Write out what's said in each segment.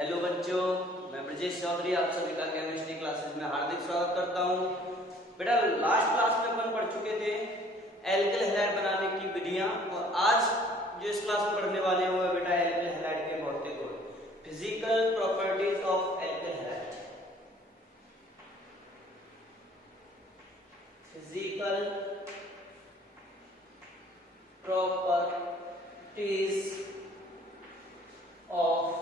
Hello बच्चों, मैं ब्रजेश चौधरी आप सभी का केमिस्ट्री क्लासेस में हार्दिक स्वागत करता हूं। बेटा लास्ट क्लास में अपन पढ़ चुके थे एल्किल हैलाइड बनाने की विधियां, और आज जो इस क्लास में पढ़ने वाले हैं वो है बेटा एल्किल हैलाइड के भौतिक गुण, physical properties of alkyl halide. Physical properties of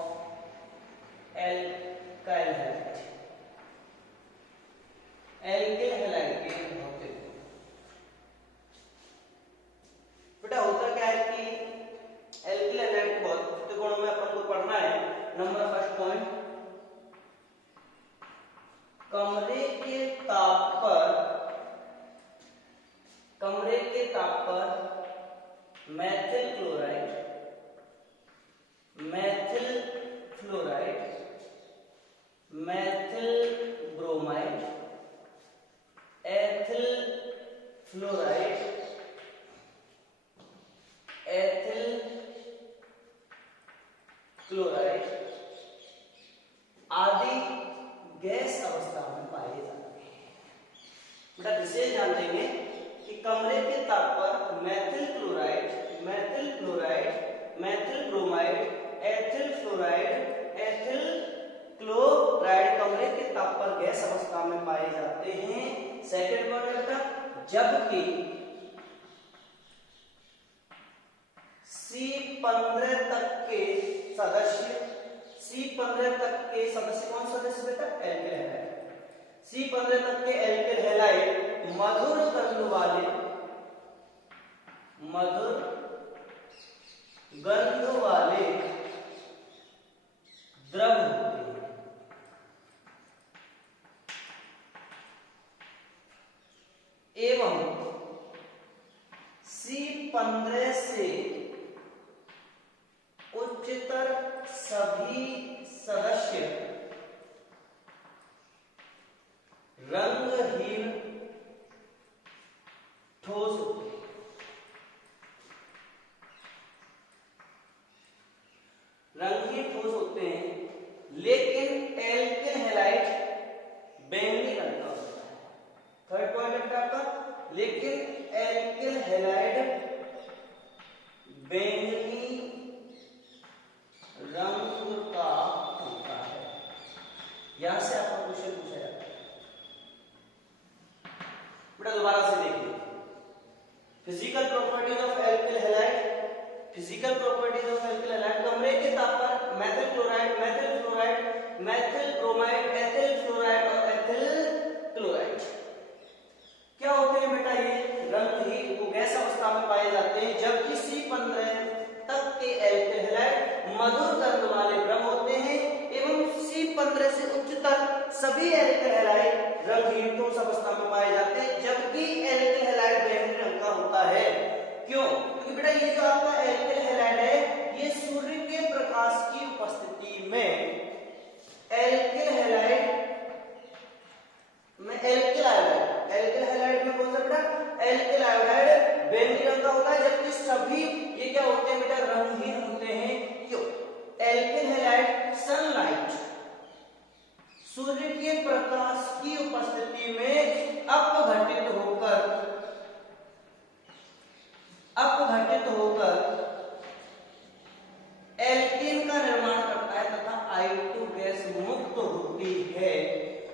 alkyl halide. Alkyl halide के भौतिक गुण। बेटा होता क्या है कि एल्किल हैलाइड के भौतिक गुणों में अपन को पढ़ना है नंबर फर्स्ट पॉइंट, कमरे के ताप पर Maithil chloride, Maithil fluoride, Maithil bromide, ethyl fluoride, ethyl chloride आदि गैस अवस्था में पाए जाते हैं। बेटा विशेष जान लेंगे कि कमरे के ताप पर Maithil chloride, Maithil fluoride, Maithil bromide, ethyl fluoride, ethyl chloride कमरे के ताप पर गैस अवस्था में पाए जाते हैं। सेकंड पॉइंट बेटा, जबकि C15 तक के सदस्य कौन सदस्य बेटा? Alkyl halide. C15 तक के एल्किल हैलाइड मधुर गंध वाले द्रव होते हैं। एवं C15 से उच्चतर सभी सदस्य रंगहीन ठोस होते हैं। रंगहीन ठोस होते हैं, लेकिन एल्किल हैलाइड बैंगनी रंग का होता है। थर्ड पॉइंट है आपका, लेकिन एल्किल हैलाइड बैंगनी रंग का होता है। यहां से आपका क्वेश्चन पूछा जाता है। बेटा दोबारा से देखिए, physical properties of alkyl halide. Physical properties of alkyl halide, कमरे के ताप पर Maithil chloride, Maithil fluoride, Maithil bromide, ethyl fluoride और एथिल क्लोराइड क्या होते हैं बेटा? ये रंगहीन वो गैस अवस्था में पाए जाते हैं, जबकि C15 तक के एल्किल हैलाइड मधुर गंध वाले द्रव होते हैं। एवं C15 से उच्चतर सभी एल्किल हैलाइड रंगहीन ठोस अवस्था में पाए जाते हैं, जबकि एल्किल हैलाइड बैंगनी रंग का होता है। क्यों? क्योंकि बेटा ये जो आपका एल्किल हैलाइड है ये सूर्य के प्रकाश की उपस्थिति में एल्किल हैलाइड में एल्किल हैलाइड में कौन सा बेटा? एल्किल आयोडाइड बैंगनी रंग का होता है, जबकि सभी ये क्या होते हैं बेटा? रंगहीन होते हैं। क्यों? एल्किल हैलाइड सनलाइट, सूर्य के प्रकाश की उपस्थिति में अपघटित होकर एल्कीन का निर्माण करता है तथा I2 गैस मुक्त होती है,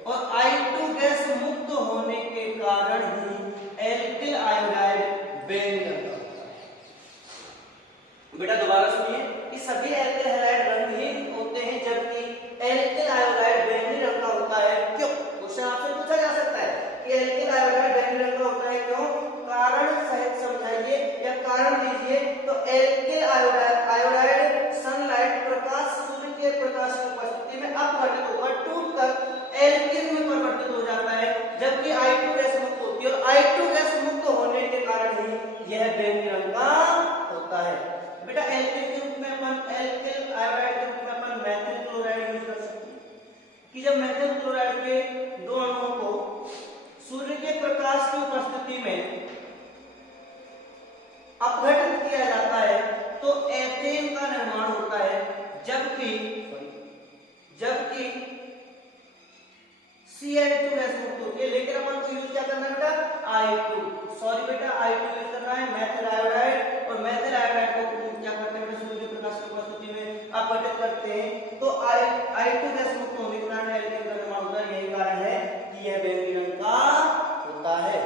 और I2 गैस मुक्त होने के कारण ही एल्किल आयोडाइड बैंगनी रंग का होता है। बेटा दोबारा सुनिए कि सभी एल्किल हैलाइड रंगहीन होते हैं, जबकि एल्किल आयोडाइड बैंगनी रंग का होता है। क्यों? क्वेश्चन आपसे पूछा जा सकता है कि एल्किल आयोडाइड बैंगनी रंग का होता है क्यों? कारण सहित समझाइए या कारण दीजिए। तो एल्किल आयोडाइड सनलाइट प्रकाश, सूर्य के प्रकाश की उपस्थिति में अपघटित होकर टूटकर एल्किन में परिवर्तित हो जाता है, जबकि I2 गैस मुक्त होती है, और I2 गैस मुक्त होने के कारण ही यह बैंगनी रंग का होता है। बेटा एल्किल के रूप में एल्किल आयोडाइड के रूप में अपन मैथिल क्लोराइड यूज कर सकते हैं कि जब मैथिल क्लोराइड के दो अणुओं को सूर्य के प्रकाश की उपस्थिति में अपघटित किया जाता है तो एथेन का निर्माण होता है, जबकि फिर अपन को यूज क्या करना है बेटा I2, सॉरी बेटा I2 यूज करना है मेथिल आयोडाइड, और मेथिल आयोडाइड को क्या करते हैं बेटा सूर्य प्रकाश की उपस्थिति में अपघटित करते हैं, तो I2 गैस मुक्त होने के कारण एल्केन का निर्माण होता है। यही कारण है कि यह बैंगनी रंग का होता है।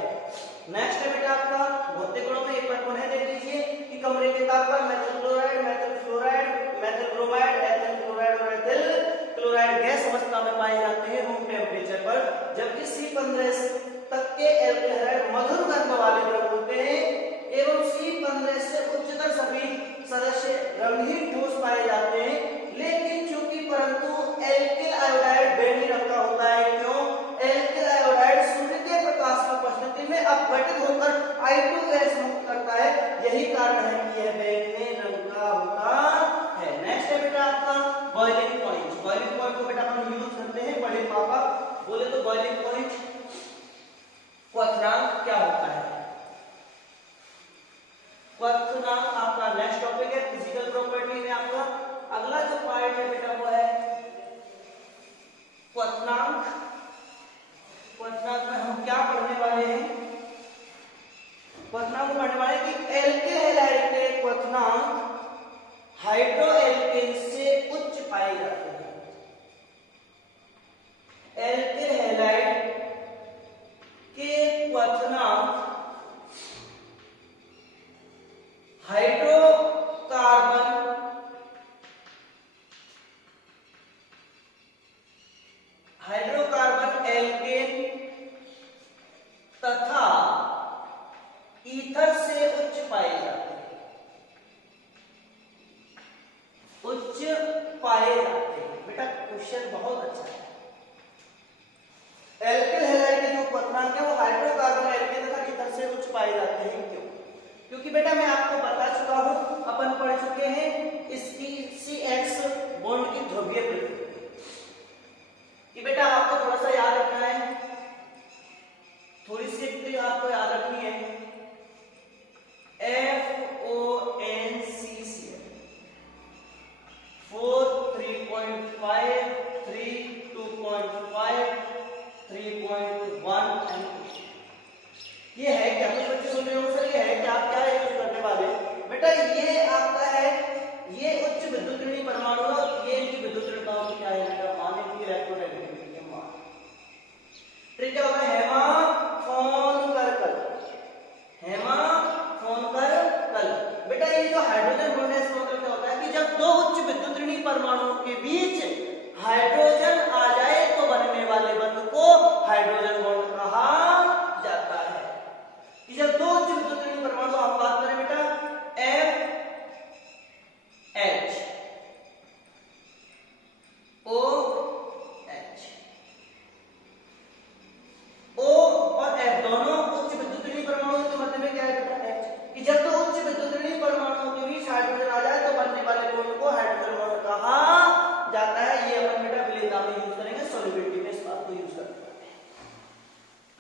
नेक्स्ट है बेटा आपका भौतिक गुणों में एक बार पुनः देख लीजिए कि कमरे के तापमान methyl chloride, methyl fluoride, methyl bromide, ethyl chloride और एथिल क्लोराइड गैस अवस्था में पाए जाते हैं रूम टेम्परेचर पर, जबकि C15 तक के एल्किल हैलाइड मधुर गंध वाले द्रव होते हैं एवं C15 से उच्चतर सभी सदस्य रंगहीन ठोस पाए जाते हैं। लेकिन चूंकि परंतु एल्किल आयोडाइड बैंगनी रंग का होता है, क्यों? एल्किल आयोडाइड सूर्य के प्रकाश की उपस्थिति में अपघटित होकर I2 गैस मुक्त करता है, यही कारण है कि यह बैंगनी रंग का होता है। नेक्स्ट है बेटा आपका बॉइलिंग पॉइंट। बॉइलिंग पॉइंट को बेटा हम यूज करते हैं, पढ़े पापा बोले तो बॉइलिंग पॉइंट क्वथनांक क्या होता है? क्वथनांक आपका नेक्स्ट टॉपिक है फिजिकल प्रॉपर्टी में। आपका अगला जो पार्ट है बेटा वो है क्वथनांक। क्वथनांक में हम क्या पढ़ने वाले हैं? क्वथनांक में पढ़ने वाले हैं कि एल्किल हैलाइड के क्वथनांक हाइड्रोएल्केन से उच्च पाए जाते हैं। एल्किल हैलाइड के क्वथनांक हाइड्रोकार्बन एल्केन तथा ईथर से उच्च पाए जाते हैं, उच्च पाए जाते हैं। बेटा क्वेश्चन बहुत अच्छा है। एल्किल हैलाइड के जो क्वथनांक है वो हाइड्रोकार्बन एल्केन तथा ईथर से उच्च पाए जाते हैं। क्यों? क्योंकि बेटा मैं आपको बता चुका हूं, अपन पढ़ चुके हैं इसकी CX बॉन्ड की ध्रुवीय प्रकृति कि बेटा आपको थोड़ा सा याद रखना है, थोड़ी सी ट्रिक आपको याद रखनी है। FONCCl 4 3.5 3 2.5 3.1 ये है क्या? कुछ बच्चे सुन रहे हो सर ये है क्या? आप क्या यूज करने वाले? बेटा ये आपका है, ये उच्च विद्युत ऋणी परमाणु और ये इनकी विद्युत ऋणताओं की क्या है बेटा? मान की इलेक्ट्रोनेगेटिविटी के मान। ट्रिक क्या होता है? हेमा फोन कर कल, हेमा फोन कर कल। बेटा ये जो हाइड्रोजन बॉन्ड है इसका मतलब क्या होता है कि जब दो उच्च विद्युत ऋणी परमाणुओं के बीच हाइड्रोजन आ जाए तो बनने वाले बंध को हाइड्रोजन बॉन्ड कहा जाता है। जब दो उच्च विद्युत ऋणी परमाणु हम बात करें बेटा FH OH, O और F दोनों उच्च विद्युत ऋणी परमाणुओं के मध्य में क्या है बेटा? H। कि जब दो उच्च विद्युत ऋणी परमाणुओं के बीच हाइड्रोजन आ जाए तो बनने वाले बॉन्ड को हाइड्रोजन बॉन्ड कहा जाता है। ये अपन बेटा विलेयता में यूज करेंगे, सॉल्युबिलिटी में इस बात को यूज करते हैं।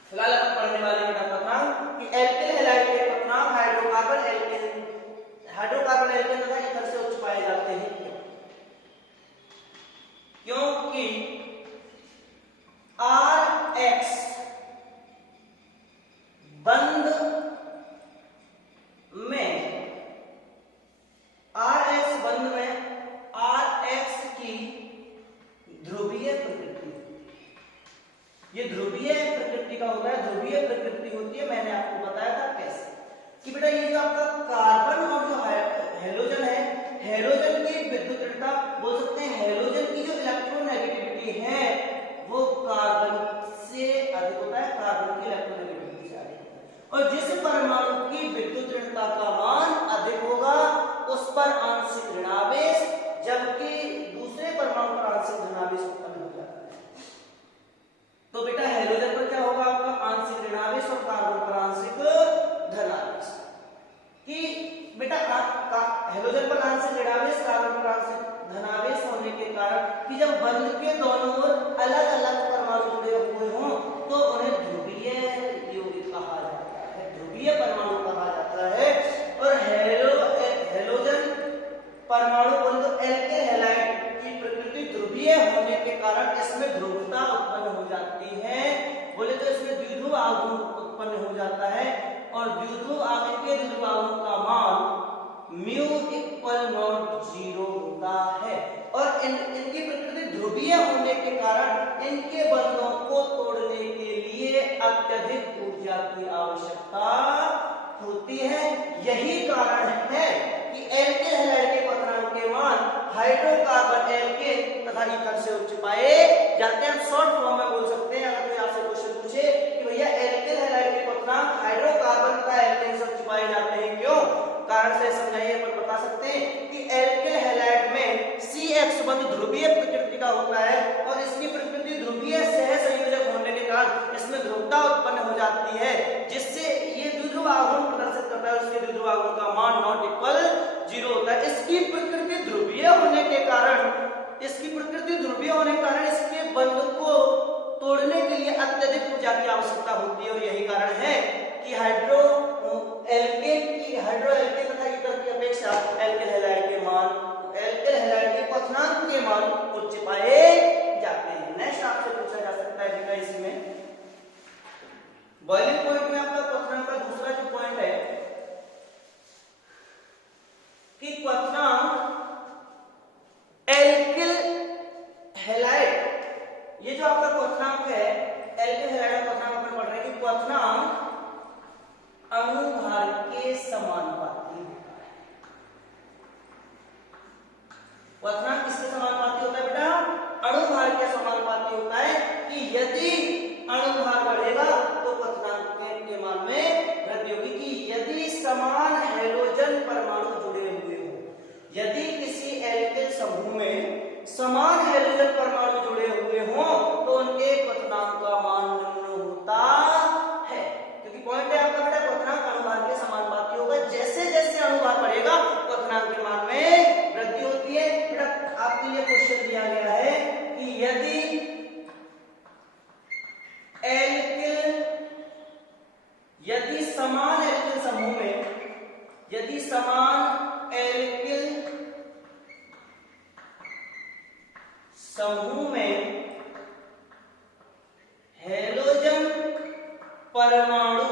फिलहाल अपन पढ़ने वाले बेटा क्वथनांक कि एल्किल हैलाइड के क्वथनांक हाइड्रोकार्बन एल्केन तथा ईथर से उच्च पाए जाते हैं। क्योंकि RH बंध में RH की ध्रुवीय प्रकृति, ये ध्रुवीय प्रकृति का होता है, ध्रुवीय प्रकृति होती है। मैंने आपको बताया था कैसे कि बेटा ये जो आपका कार्बन और जो हेलोजन है, हेलोजन की विद्युत ऋणता बोल सकते हैं, हेलोजन की जो इलेक्ट्रोनेगेटिविटी है वो कार्बन से अधिक होता है, कार्बन की इलेक्ट्रोनेगेटिविटी से अधिक होता है। और जिस परमाणु की विद्युत ऋणता का मान अधिक होगा उस पर आंशिक ऋणावेश, जबकि दूसरे परमाणु पर आंशिक धनावेश उत्पन्न हो जाता है। तो बेटा हेलोजन पर क्या होगा? आपका आंशिक ऋणावेश और कार्बन पर आंशिक धनावेश। कि बेटा हेलोजन पर आंशिक ऋणावेश, कार्बन पर आंशिक धनावेश होने के कारण कि जब बंध के दोनों ओर अलग अलग परमाणु जुड़े हुए हों तो उन्हें ध्रुवीय यौगिक कहा जाता है, ध्रुवीय परमाणु कहा जाता है। और हेलोजन परमाणु बंध एल्किल हैलाइड की प्रकृति ध्रुवीय होने के कारण इसमें ध्रुवता उत्पन्न हो जाती है। बोले तो इसमें द्विध्रुव ध्रुवीय होने के कारण इनके बंधों को तोड़ने के लिए अत्यधिक ऊर्जा की आवश्यकता होती है। यही कारण है कि एल्केन हैलाइड के क्वथनांक के मान हाइड्रोकार्बन एल्केन तथा ईथर से उच्च पाए जाते हैं। शॉर्ट फॉर्म में बोल सकते हैं, अगर कोई आपसे क्वेश्चन पूछे कि भैया एल्केन हैलाइड के क्वथनांक हाइड्रोकार्बन तथा एल्केन से उच्च पाए जाते हैं, क्यों, कारण से समझाइए। अपन बता सकते हैं कि एल्केन हैलाइड में CH बंध ध्रुवीय प्रकृति का होता है और इसकी प्रकृति ध्रुवीय सहसंयोजक होने के कारण इसमें ध्रुवता उत्पन्न हो जाती है, जिससे ये द्विध्रुव आघूर्ण प्रदर्शित करता है। उसके द्विध्रुव आघूर्ण का मान नॉट इक्वल 0 होता है। इसकी प्रकृति ध्रुवीय होने के कारण इसके बंध को तोड़ने के लिए अत्यधिक ऊर्जा की आवश्यकता होती है और यही कारण है कि हाइड्रो एल्केन तथा ईथर की अपेक्षा एल्केन हैलाइड के क्वथनांक के मान उच्च पाए जाते हैं। नेक्स्ट आपसे पूछा जा सकता है बेटा इसमें बॉइलिंग पॉइंट में आपका क्वथनांक का दूसरा जो पॉइंट है कि क्वथनांक एल्किल हैलाइड, ये जो आपका क्वथनांक है एल्किल हैलाइड का क्वथनांक अपन पढ़ रहे हैं कि क्वथनांक अणुभार के समानुपाती होता है। क्वथनांक किसके समानुपाती होता है बेटा? अणुभार के समानुपाती होता है कि यदि अणुभार बढ़ेगा तो क्वथनांक के मान में वृद्धि होगी। कि यदि समान हैलोजन परमाणु जुड़े हुए हो, यदि किसी एल्किल समूह में समान हैलोजन परमाणु जुड़े हुए हो तो उनके क्वथनांक का मान निम्न होता है। क्योंकि पॉइंट है आपका बेटा क्वथनांक अणुभार के समानुपाती होगा। जैसे जैसे अणुभार बढ़ेगा क्वथनांक के मान में वृद्धि होती है। बेटा आपके लिए क्वेश्चन दिया गया है कि यदि समान एल्किल समूह में हैलोजन परमाणु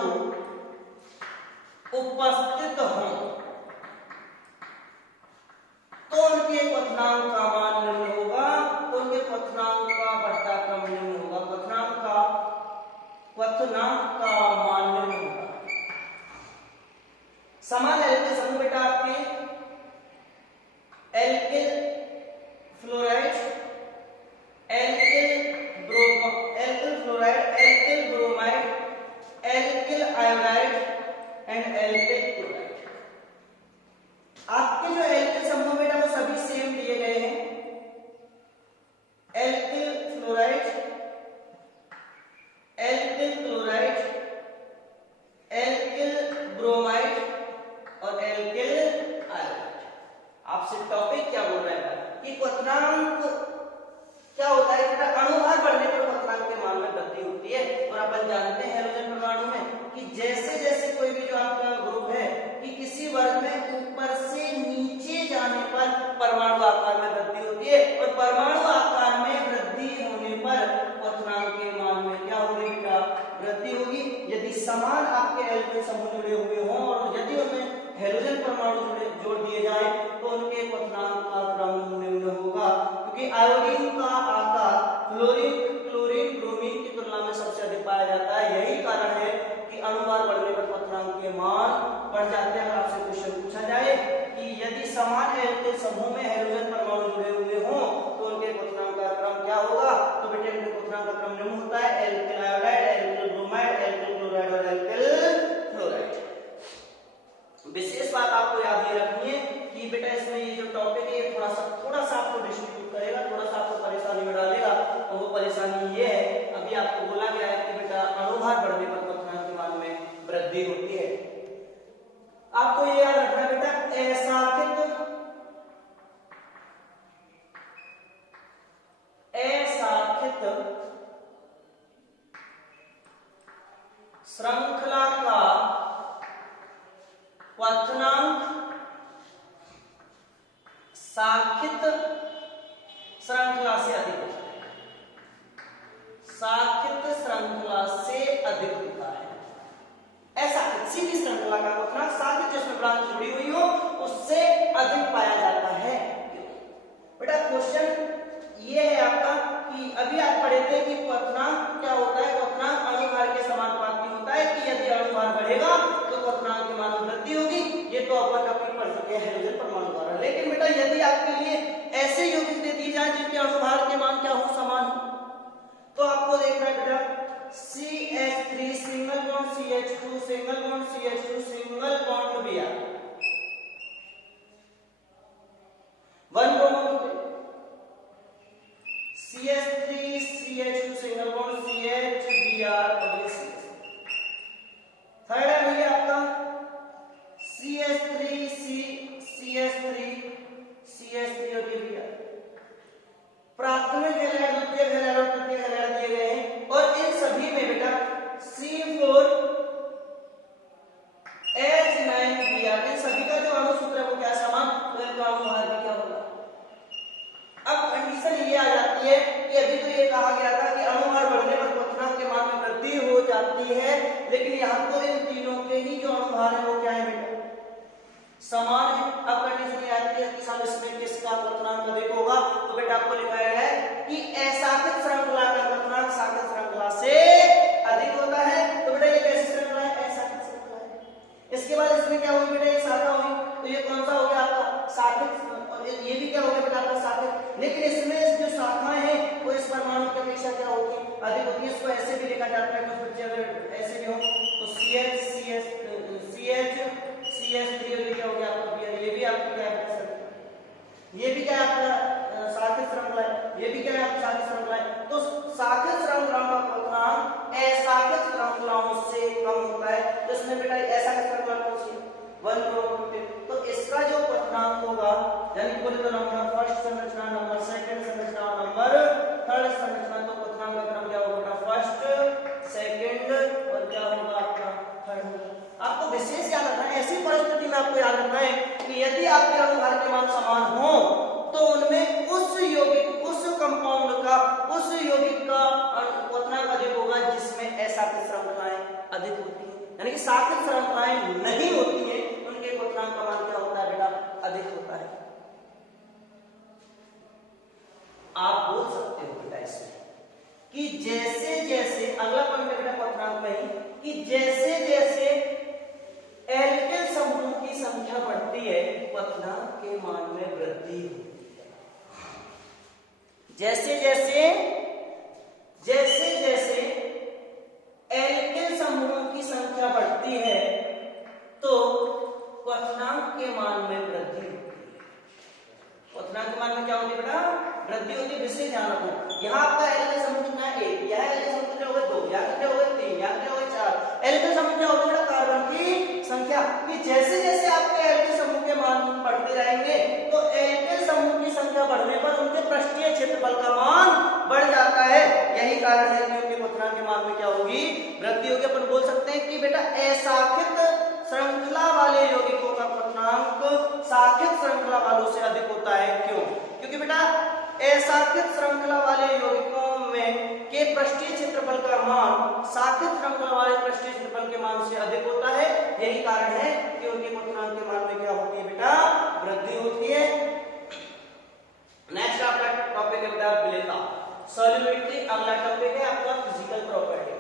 उपस्थित हो तो उनके क्वथनांक का मान निम्न होगा, तो उनके क्वथनांक का बढ़ता क्रम निम्न होगा, क्वथनांक का मान निम्न होगा। समान एल्किल समूह बेटा आपके alkyl fluoride, alkyl fluoride, alkyl bromide, alkyl iodide and alkyl chloride. आपके जो एल्किल समूह बेटा वो सभी सेम दिए गए हैं। Alkyl fluoride, alkyl chloride, alkyl bromide और एल्किल आयोडाइड। आपसे टॉपिक क्या बोल रहा है कि क्वथनांक क्या होता है बेटा? अणुभार बढ़ने पर क्वथनांक के मान में वृद्धि होती है। और अपन जानते हैं हैलोजन परमाणु में कि जैसे जैसे कोई भी जो आपका ग्रुप है कि किसी वर्ग में ऊपर से नीचे जाने पर परमाणु आकार में वृद्धि होती है और परमाणु आकार में वृद्धि होने पर क्वथनांक के मान में क्या होगी बेटा? वृद्धि होगी। यदि समान आपके एल्किल समूह जुड़े हुए हों और यदि उनमें हैलोजन परमाणु जोड़ दिए जाए तो उनके क्वथनांक का क्रम निम्न होगा। क्योंकि आयोडीन का आकार फ्लोरीन, क्लोरीन, ब्रोमीन की तुलना में सबसे अधिक पाया जाता है। यही कारण है कि अणुभार बढ़ने पर क्वथनांक के मान बढ़ जाते हैं। अगर आपसे क्वेश्चन पूछा जाए कि यदि समान एल्किल समूह में हैलोजन परमाणु जुड़े हुए हों तो उनके क्वथनांक का क्रम क्या होगा? तो बेटे उनके क्वथनांक का क्रम निम्न होता है alkyl iodide, alkyl bromide, alkyl chloride और एल्किल फ्लोराइड। विशेष बात आपको याद ये रखनी है कि बेटा इसमें ये जो टॉपिक है ये थोड़ा सा आपको डिस्ट्रीब्यूट करेगा, थोड़ा सा आपको परेशानी में डालेगा। और वो परेशानी ये है, अभी आपको बोला गया है कि बेटा अणुभार बढ़ने पर क्वथनांक के मान में वृद्धि होती है। आपको ये याद रखना बेटा अशाखित श्रृंखला का क्वथनांक शाखित श्रृंखला से अधिक होता है। शाखित श्रृंखला से अधिक होता है। ऐसा सीधी श्रृंखला का क्वथनांक शाखित जिसमें ब्रांच जुड़ी हुई हो उससे अधिक पाया जाता है। बेटा क्वेश्चन ये है आपका अभी आप पढ़े थे कि क्वथनांक क्या होता है, क्वथनांक अणुभार के समानुपाती होता है कि यदि अणुभार बढ़ेगा तो क्वथनांक के मान में वृद्धि होगी। ये तो अपन अपनी पढ़ चुके हैं हाइड्रोजन परमाणु द्वारा। लेकिन बेटा यदि आपके लिए ऐसे यौगिक दे दी जाए जिनके अणुभार के मान क्या हो, समान हो, तो आपको देखना है बेटा CH3 single bond CH2 single bond CH2 single bond Br, 1 bond CH3 CH2 single bond CH Br, third है भैया आपका CH3 CH3 और ये Br, प्राथमिक हैलाइड, द्वितीयक हैलाइड और तृतीयक हैलाइड दिए गए हैं और इन सभी में बेटा C4H9Br, इन सभी का जो अणु सूत्र है वो क्या समान, तो इनका अणुभार भी क्या होगा। अब कंडीशन ये आ जाती है कि अभी तो ये कहा गया था कि अणुभार बढ़ने पर क्वथनांक के मान में वृद्धि हो जाती है, लेकिन यहाँ तो इन तीनों के ही जो अणुभार है वो क्या है बेटा, समान है। अब कंडीशन ये आती है कि सब इसमें किसका क्वथनांक अधिक होगा, तो बेटा आपको लिखा है कि असाकित श्रृंखला का क्वथनांक साकित श्रृंखला से अधिक होता है। तो बेटा ये कैसी श्रृंखला है, असाकित श्रृंखला है। इसके बाद इसमें क्या होगी बेटा, एक शाखा होगी, तो ये कौन सा हो गया आपका साकित, और ये भी क्या हो गया बेटा आपका साकित। लेकिन इसमें जो शाखाएं हैं वो इस परमाणु की अपेक्षा क्या होती है, अधिक होती है। इसको ऐसे भी लिखा जाता है, कुछ बच्चे अगर ऐसे भी हो तो CH3 और ये क्या हो गया आपका Br, ये भी आपकी क्या है, ये भी क्या है आपका साकित श्रृंखला है, ये भी क्या है आपका साकित श्रृंखला है। तो साकित श्रृंखलाओं का क्वथनांक असाकित श्रृंखलाओं से कम होता है। तो इसमें बेटा असाकित श्रृंखला कौन सी है, 1 2। तो इसका जो क्वथनांक होगा, यानी बोले तो नंबर फर्स्ट संरचना, नंबर सेकंड संरचना, नंबर थर्ड संरचना, तो क्वथनांक का क्रम क्या होगा बेटा, फर्स्ट सेकंड और क्या होगा आपका थर्ड। आपको विशेष याद रखना है, ऐसी परिस्थिति में आपको याद रखना है कि यदि आपके अणुभार के मान समान हो तो उनमें उस यौगिक, उस कंपाउंड का, उस यौगिक का क्वथनांक अधिक होगा जिसमें असाकित श्रृंखलाएं अधिक होती हैं। यानी कि साकित श्रृंखलाएं नहीं होती हैं, उनके क्वथनांक का मान क्या होता है बेटा, अधिक होता है। आप बोल सकते हो बेटा इसमें कि जैसे जैसे, अगला पॉइंट है बेटा क्वथनांक में ही, कि जैसे जैसे एल्केन समूह की संख्या बढ़ती है क्वथनांक के मान में वृद्धि होती है। जैसे जैसे एल्केन समूहों की संख्या बढ़ती है तो क्वथनांक के मान में वृद्धि होती है। क्वथनांक के मान में क्या होती है बेटा, वृद्धि होती है। विशेष ध्यान रखो, यहाँ आपका एल्केन समूह कितना है, 1, यहाँ एल्केन समूह कितने हो गए, 2, यहाँ कितने हो गए, 3, यहाँ कितने हो गए, 4। एल्केन समूह क्या होता है बेटा, कार्बन की संख्या। कि जैसे जैसे आपके एल्केन समूह के मान बढ़ते जाएंगे तो एल्केन समूह की संख्या बढ़ने पर उनके पृष्ठीय क्षेत्रफल का मान बढ़ जाता है। यही कारण है कि उनके क्वथनांक के मान में क्या होगी, वृद्धि होगी। अपन बोल सकते हैं कि बेटा असाकित श्रृंखला वाले यौगिकों का क्वथनांक साकित श्रृंखला वालों से अधिक होता है। क्यों? क्योंकि बेटा असाकित श्रृंखला वाले यौगिकों में के पृष्ठीय क्षेत्रफल का मान साकित श्रृंखला वाले पृष्ठीय क्षेत्रफल के मान से अधिक होता है। यही कारण है कि उनके क्वथनांक के मान में क्या होती है बेटा, वृद्धि होती है। नेक्स्ट आपका टॉपिक है बेटा विलेयता, सॉल्युबिलिटी। अगला टॉपिक है आपका फिजिकल प्रॉपर्टी।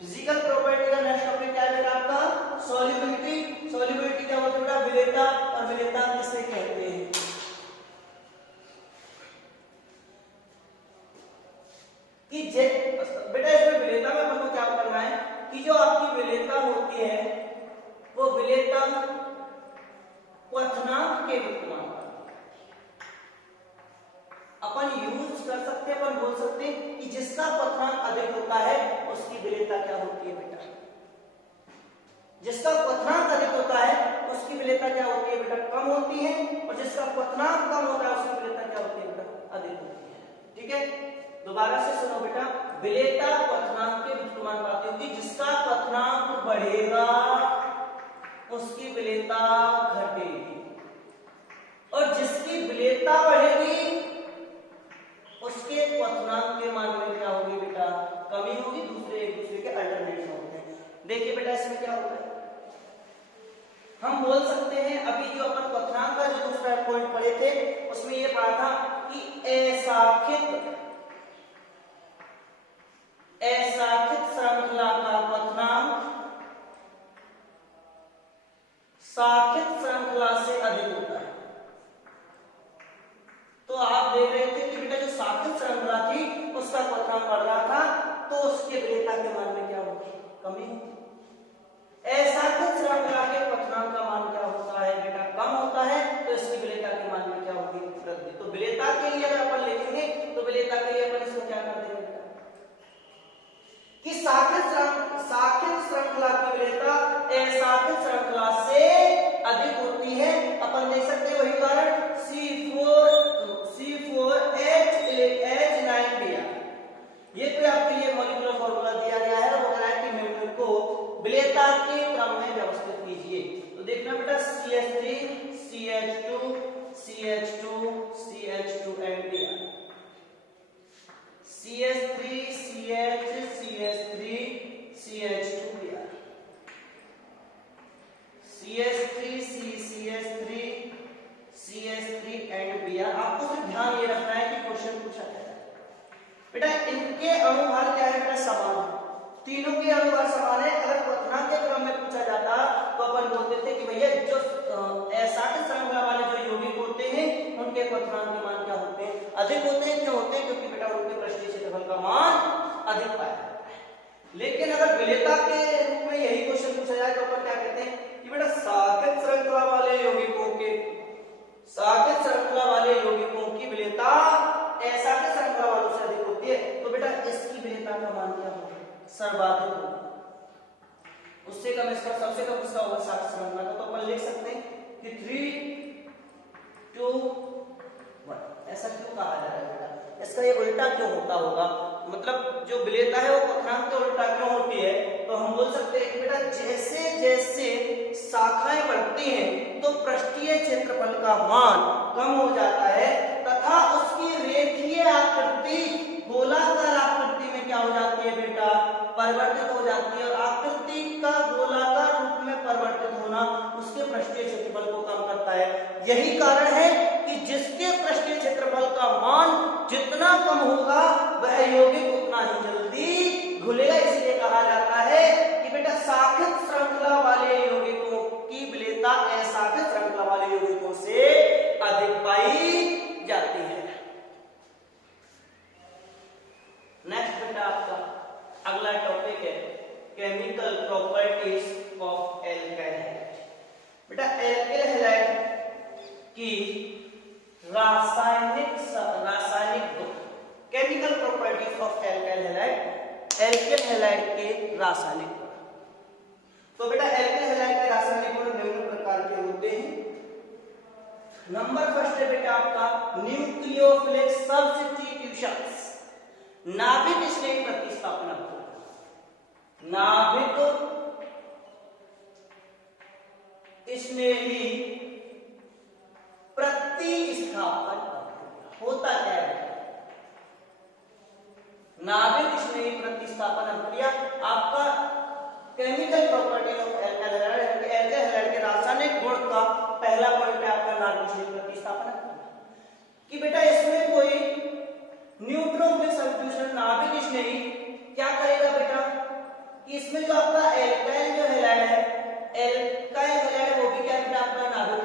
फिजिकल प्रॉपर्टी का नेक्स्ट टॉपिक क्या है बेटा आपका, सॉल्युबिलिटी। सॉल्युबिलिटी क्या होता है बेटा, विलेयता। और विलेयता किसे कहते हैं, कि बेटा इसमें विलेयता में अपन को क्या करना है कि जो आपकी विलेयता होती है वो विलेयता क्वथनांक के विद्यमान अपन यूज कर सकते हैं। अपन बोल सकते हैं कि जिसका क्वथनांक अधिक होता है उसकी विलेयता क्या होती है बेटा, जिसका क्वथनांक अधिक होता है उसकी विलेयता क्या होती है बेटा, कम होती है। और जिसका क्वथनांक कम होता है उसकी विलेयता क्या होती है बेटा, अधिक होती है। ठीक है, दोबारा से सुनो बेटा, विलेयता क्वथनांक के विद्यमानुपाती होगी। जिसका क्वथनांक बढ़ेगा उसकी विलेयता घटेगी, और जिसकी विलेयता बढ़ेगी उसके क्वथनांक के मान में क्या होगी बेटा, कमी होगी। दूसरे एक दूसरे के अल्टरनेट होते हैं। देखिए बेटा इसमें क्या होता है, हम बोल सकते हैं अभी जो अपन क्वथनांक का जो दूसरा पॉइंट पढ़े थे उसमें ये पढ़ा था कि असाकित अशाखित श्रृंखला का क्वथनांक शाखित श्रृंखला से अधिक होता है। तो आप देख रहे थे कि बेटा जो शाखित श्रृंखला थी उसका क्वथनांक बढ़ रहा था, तो उसके विलेयता के मान में क्या होगी? कमी होगी। अशाखित श्रृंखला के क्वथनांक का मान क्या होता है बेटा? कम होता है, तो इसकी विलेयता के मान में क्या होगी? वृद्धि। तो विलेयता के लिए अगर अपन लिखेंगे तो विलेयता के लिए अपन इसको क्या कर देंगे कि शाखित श्रृंखला की विलेयता अशाखित श्रृंखला से अधिक होती है। अपन देख सकते हैं वही कारण C4H9Br। ये कोई आपके लिए मॉलिक्यूलर फॉर्मूला दिया गया है, वो कह रहा है कि निम्न को विलेयता के क्रम में व्यवस्थित कीजिए। तो देखना बेटा CH3 CH2 CH2 CH2 and Br, CH3 CH CH3 CH2 Br, CH3 CH3 CH3 and Br। आपको सिर्फ ध्यान ये रखना है कि क्वेश्चन पूछा गया है बेटा इनके अणुभार क्या है बेटा? समान है, तीनों के अणुभार समान है। अगर क्वथनांक के क्रम में पूछा जाता तो अपन बोलते थे कि भैया जो अशाखित श्रृंखला वाले जो यौगिक होते हैं उनके क्वथनांक के मान क्या होते हैं? अधिक होते हैं। क्यों होते हैं? क्योंकि बेटा उनके पृष्ठीय क्षेत्रफल का मान अधिक पाया जाता है। लेकिन अगर विलेयता के रूप में यही क्वेश्चन पूछा जाए तो अपन क्या कहते हैं कि बेटा शाखित श्रृंखला वाले यौगिकों की विलेयता अशाखित श्रृंखला वालों से अधिक होती है। तो बेटा इसकी विलेयता का मान क्या होगा? सर्वाधिक होगा। उससे कम इसका सबसे कम इसका होगा शाखित श्रृंखला का। तो अपन लिख सकते हैं कि 3, 2, 1। ऐसा क्यों कहा जा रहा है बेटा? इसका ये उल्टा क्यों होता होगा? मतलब जो विलेयता है वो क्वथनांक के उल्टा क्यों होती है? तो हम बोल सकते हैं कि बेटा जैसे जैसे शाखाएं बढ़ती हैं तो पृष्ठीय क्षेत्रफल का मान कम हो जाता है तथा उसकी रेखीय आकृति गोलाकार आकृति में क्या हो जाती है बेटा? परिवर्तित हो जाती है। और आकृति का गोलाकार रूप में परिवर्तित होना उसके पृष्ठीय क्षेत्रफल को कम करता है। यही कारण है कि जिसके पृष्ठीय क्षेत्रफल का मान जितना कम होगा वह यौगिक उतना ही जल्दी घुलेगा। इसलिए कहा जाता है कि बेटा शाखित श्रृंखला वाले यौगिकों की विलेयता अशाखित श्रृंखला वाले यौगिकों से अधिक पाई जाती है। नेक्स्ट बेटा आपका अगला टॉपिक है chemical properties of alkyl halide. बेटा एल्काइल हैलाइड की रासायनिक गुण, chemical properties of alkyl halide, alkyl halide के रासायनिक गुण। तो बेटा एल्काइल हैलाइड के रासायनिक गुण निम्न प्रकार के होते हैं। नंबर फर्स्ट है बेटा आपका न्यूक्लियोफिलिक सब्स्टिट्यूशंस, नाभिक स्नेही प्रतिस्थापन। नाभिक स्नेही प्रतिस्थापन होता क्या है? नाभिक स्नेही प्रतिस्थापन प्रक्रिया आपका chemical property of alkyl halide, alkyl halide के रासायनिक गुण का पहला पॉइंट है आपका नाभिक स्नेही प्रतिस्थापन कि बेटा इसमें कोई न्यूट्रोफिलिक सब्स्टिट्यूशन नाभिक स्नेही क्या करेगा बेटा कि इसमें जो आपका एल्काइल जो हैलाइड है, एल्काइल हैलाइड वो भी क्या बेटा आपका नाभिक,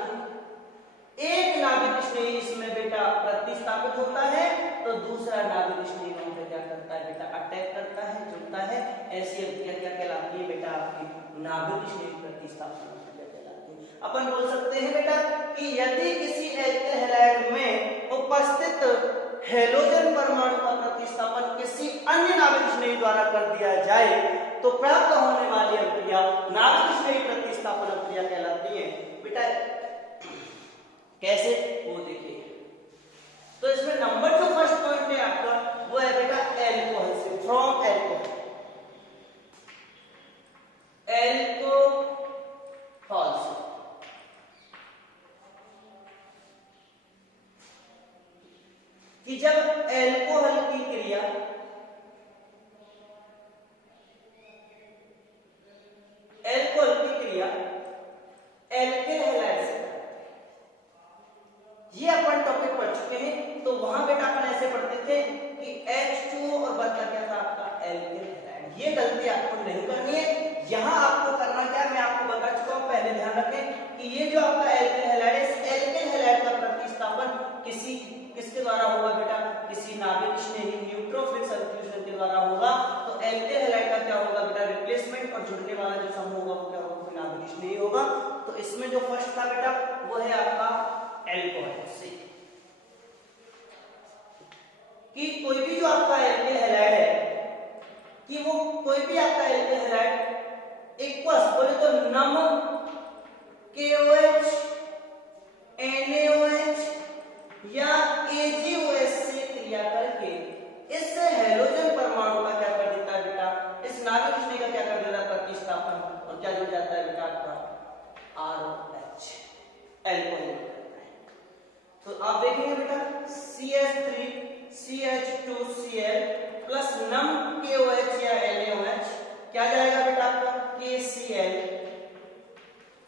एक नाभिक स्नेही इसमें बेटा प्रतिस्थापित होता है तो दूसरा नाभिक स्नेही वहां पे क्या करता है बेटा? अटैक करता है, जुड़ता है। ऐसी अभिक्रिया क्या कहलाती है बेटा? आपकी नाभिक स्नेही प्रतिस्थापन अभिक्रिया कहलाती है। अपन बोल सकते हैं बेटा कि यदि किसी एल्काइल हैलाइड में उपस्थित हेलोजन परमाणु का प्रतिस्थापन किसी अन्य नाभिक स्नेही द्वारा कर दिया जाए तो प्राप्त होने वाली अभिक्रिया नाभिक स्नेही प्रतिस्थापन अभिक्रिया कहलाती है। बेटा कैसे वो देखिए। तो इसमें नंबर जो फर्स्ट पॉइंट है आपका वो है बेटा एल्कोहल से, फ्रॉम एल्कोहल, एल्कोहल से। कि जब एल्कोहल की क्रिया एल्काइल हैलाइड से, ये अपन टॉपिक पढ़ चुके हैं। तो वहां बेटा अपन ऐसे पढ़ते थे कि H2O और बनता क्या था आपका एल्काइल। ये गलती आपको नहीं करनी है। यहाँ आपको करना क्या है मैं आपको बता चुका हूँ, पहले ध्यान रखें कि ये जो आपका एल्किल हैलाइड है, इस एल्किल हैलाइड का प्रतिस्थापन किसके द्वारा होगा बेटा, किसी नाभिक स्नेही न्यूट्रोफिल सब्स्टिट्यूशन के द्वारा होगा। तो एल्किल हैलाइड का क्या होगा बेटा, रिप्लेसमेंट, और जुड़ने वाला जो समूह होगा वो क्या होगा, नाभिक स्नेही होगा। तो इसमें जो फर्स्ट था बेटा वो है आपका एल्कोहल से, कि कोई भी जो आपका एल्किल हैलाइड है कि वो कोई भी आपका एल्किल हैलाइड इक्वल्स बोले तो नम KOH NaOH या AgOH से क्रिया करके इस हैलोजन परमाणु का क्या कर देता है बेटा, इस नाभिक स्नेही का क्या कर देता है, प्रतिस्थापन, और क्या जुड़ जाता है बेटा आपका ROH, एल्कोहल। तो आप देखेंगे बेटा CH3 CH2Cl प्लस नम KOH या NaOH क्या जाएगा बेटा आपका KCl,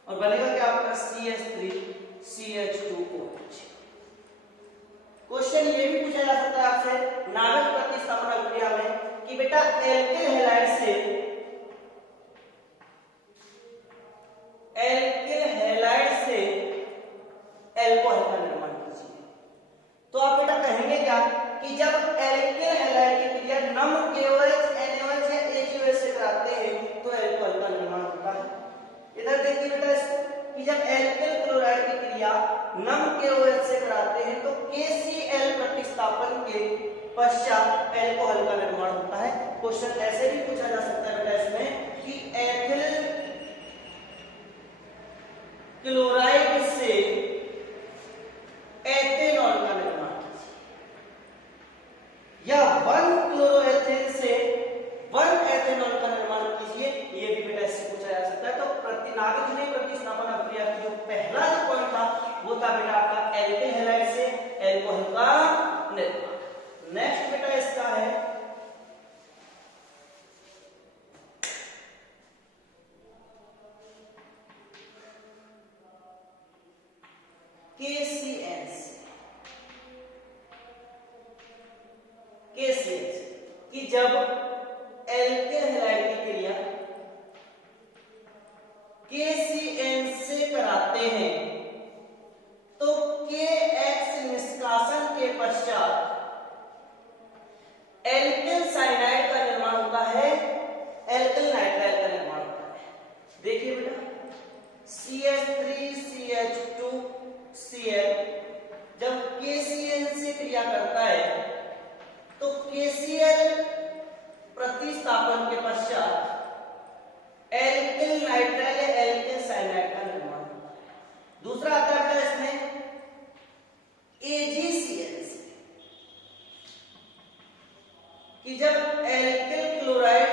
और बनेगा क्या आपका CH3 CH2OH। क्वेश्चन ये भी पूछा जा सकता है आपसे नाभिक प्रतिस्थापन अभिक्रिया में कि बेटा एल्किल हैलाइड से एल्कोहल का निर्माण कीजिए। तो आप बेटा कहेंगे क्या कि जब एल्किल हैलाइड की क्रिया नम KOH NaOH या AgOH से कराते हैं तो एल्कोहल का निर्माण होता है। इधर देखिए बेटा इसको कि जब एल्किल क्लोराइड की क्रिया नम KOH से कराते हैं तो KCl प्रतिस्थापन के पश्चात एल्कोहल का निर्माण होता है। क्वेश्चन ऐसे भी पूछा जा सकता है बेटा इसमें कि एथिल क्लोराइड से एथेनॉल का निर्माण या 1 क्लोरोएथिल से 1 एथेनॉल का निर्माण कीजिए, ये भी बेटा इससे पूछा जा सकता है। तो नाभिक स्नेही प्रतिस्थापन अभिक्रिया की जो पहला जो पॉइंट था वो था बेटा आपका एल्किल हैलाइड से एल्कोहल का निर्माण। नेक्स्ट बेटा इसका है KCl कि जब एल्किल हैलाइड की क्रिया KCl से कराते हैं तो KX निष्कासन के पश्चात एल्किल साइनाइड का निर्माण होता है, एल्किल नाइट्राइल का निर्माण होता है। देखिए बेटा CH3 CH2Cl जब KCl से क्रिया करता है तो KCl प्रतिस्थापन के पश्चात एल्किल नाइट्राइल या एल्किल साइनाइड का निर्माण होता है। दूसरा आता है इसमें AgCl कि जब एल्किल क्लोराइड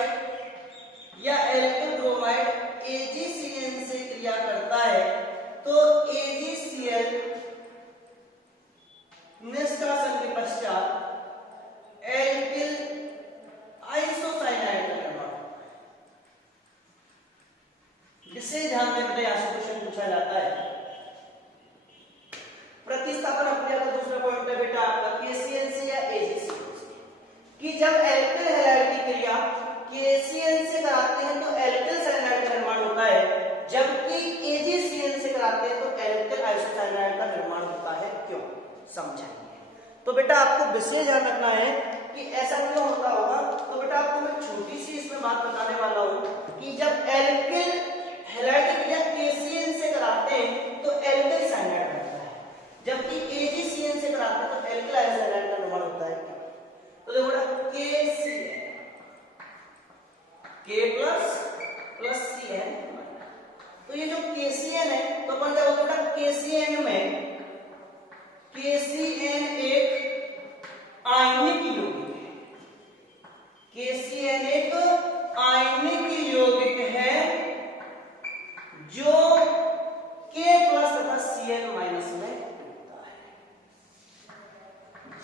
या एल्किल ब्रोमाइड AgCl से क्रिया करता है तो AgCl निष्कासन के पश्चात एल्किल आइसोसाइनाइड का निर्माण होता है। विशेष ध्यान में बेटा यहां से क्वेश्चन पूछा जाता है। प्रतिस्थापन अभिक्रिया का दूसरा पॉइंट है बेटा आपका KCl से या AgCl कि जब एल्किल हैलाइड की क्रिया KCl से कराते हैं तो एल्किल साइनाइड का निर्माण होता है, जबकि AgCl से कराते हैं तो एल्किल आइसोसाइनाइड का निर्माण होता है। क्यों, समझाएंगे। तो बेटा आपको विशेष ध्यान रखना है कि ऐसा क्यों होता होगा। तो बेटा आपको मैं छोटी सी इसमें बात बताने वाला हूं कि जब एल्किल हैलाइड की क्रिया KCl से कराते हैं तो एल्किल साइनाइड बनता है, जबकि AgCl से कराते हैं तो एल्किल आइसोसाइनाइड का निर्माण होता है। तो देखो बेटा KCl K प्लस CN, तो ये जो KCN है तो अपन क्या बोलते हैं KCN में KCN एक आयनिक यौगिक है, KCN एक आयनिक यौगिक है जो K प्लस तथा Cl माइनस में टूटता है,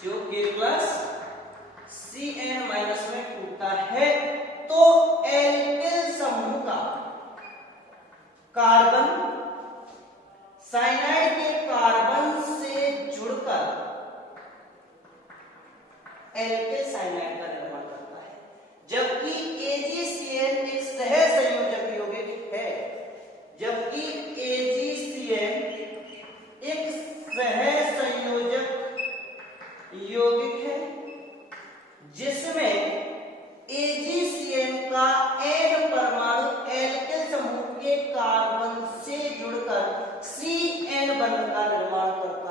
जो K प्लस Cn माइनस में टूटता है। तो एल्किल समूह का कार्बन साइनाइड के कार्बन से जुड़कर एल्किल साइनाइड का निर्माण करता है, जबकि AgCl बंध का निर्माण करता